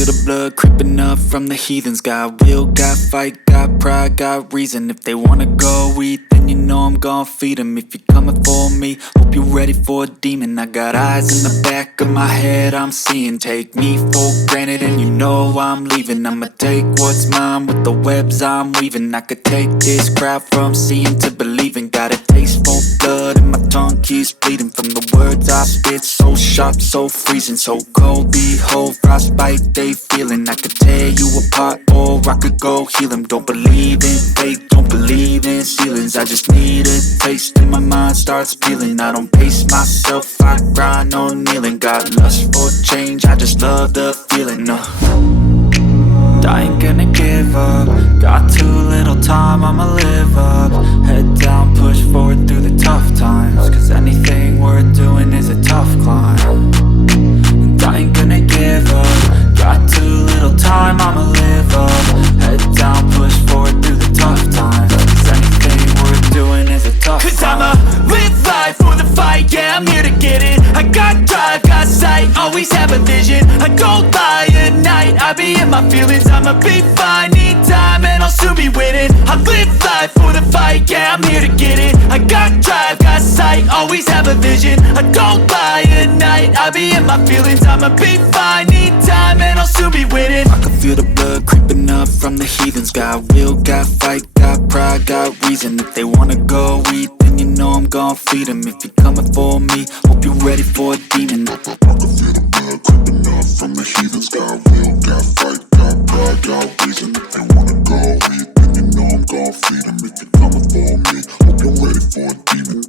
feel the blood creeping up from the heathens. Got will, got fight, got pride, got reason. If they wanna go eat, then you know I'm gon' feed them. If you're coming for me, hope you're ready for a demon. I got eyes in the back of my head, I'm seeing. Take me for granted and you know I'm leaving. I'ma take what's mine with the webs I'm weaving. I could take this crowd from seeing to believing. Got a taste for blood and my tongue keeps bleeding from the words I spit. So sharp, so freezing, so cold. Behold, frostbite they feeling. I could tear you apart or I could go heal them. Don't believe in fate, don't believe in ceilings. I just need a taste and my mind starts peeling. I don't pace myself, I grind on kneeling. Got lust for change, I just love the feeling. I ain't gonna give up. Got too little time, I'ma live up. Head down, push forward through the tough times. Cause anything worth doing is a tough climb. And I ain't gonna give up. Got too little time, I'ma live up. Head down, push forward through the tough times. Cause anything worth doing is a tough climb. Cause I'ma live life for the fight, yeah, I'm here to get it. I got drive, got sight, always have a vision. I don't lie at night, I be in my feelings. I'ma be fine, need time and I'll soon be winning. I live life for the fight, yeah, I'm here to get it. I got drive, got sight, always have a vision. I don't lie at night, I be in my feelings. I'ma be fine, need time and I'll soon be winning. I can feel the blood creeping up from the heathens. Got will, got fight, got pride, got reason. If they wanna go eat, then you know I'm gon' feed them. If you're coming for me, hope you're ready for a demon. I can feel the blood creeping up from the heathens. Got will, got fight, got pride, got reason. If they wanna go eat, then you know I'm gon' feed them. If you're coming for me, hope you're ready for a demon.